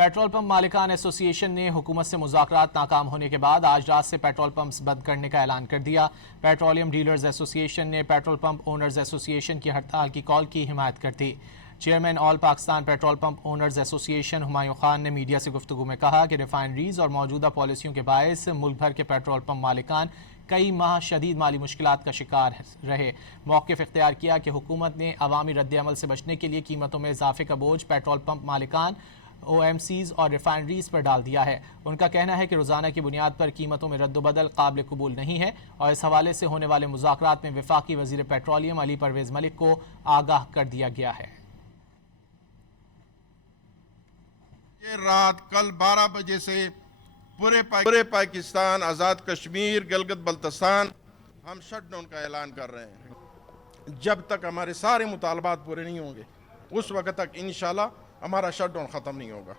Petrol pump مالکان ایسوسی ایشن نے حکومت سے مذاکرات ناکام ہونے کے بعد آج رات سے پیٹرول پمپس بند کرنے کا اعلان کر دیا۔ پیٹرولیم ڈیلرز ایسوسی ایشن نے پیٹرول پمپ اونرز ایسوسی ایشن کی ہڑتال کی کال کی حمایت کر دی۔ چیئرمین آل پاکستان پیٹرول پمپ اونرز ایسوسی ایشن ہمایوں خان نے میڈیا سے گفتگو میں کہا کہ ریفائنریز اور موجودہ پالیسیوں کے باعث ملک بھر کے پیٹرول پمپ مالکان کئی ماہ شدید مالی مشکلات کا شکار رہے۔ موقف اختیار کیا کہ حکومت نے عوامی رد عمل سے بچنے کے لیے قیمتوں میں اضافے کا بوجھ پیٹرول پمپ مالکان، او ایم سیز اور ریفائنریز پر ڈال دیا ہے۔ ان کا کہنا ہے کہ روزانہ کی بنیاد پر قیمتوں میں رد و بدل قابل قبول نہیں ہے اور اس حوالے سے ہونے والے مذاکرات میں وفاقی وزیر پیٹرولیم علی پرویز ملک کو آگاہ کر دیا گیا ہے۔ یہ رات کل 12 بجے سے پورے پاکستان، آزاد کشمیر، گلگت بلتستان ہم شٹ ڈاؤن کا اعلان کر رہے ہیں۔ جب تک ہمارے سارے مطالبات پورے نہیں ہوں گے اس وقت تک انشاءاللہ ہمارا شٹ ڈاؤن ختم نہیں ہوگا۔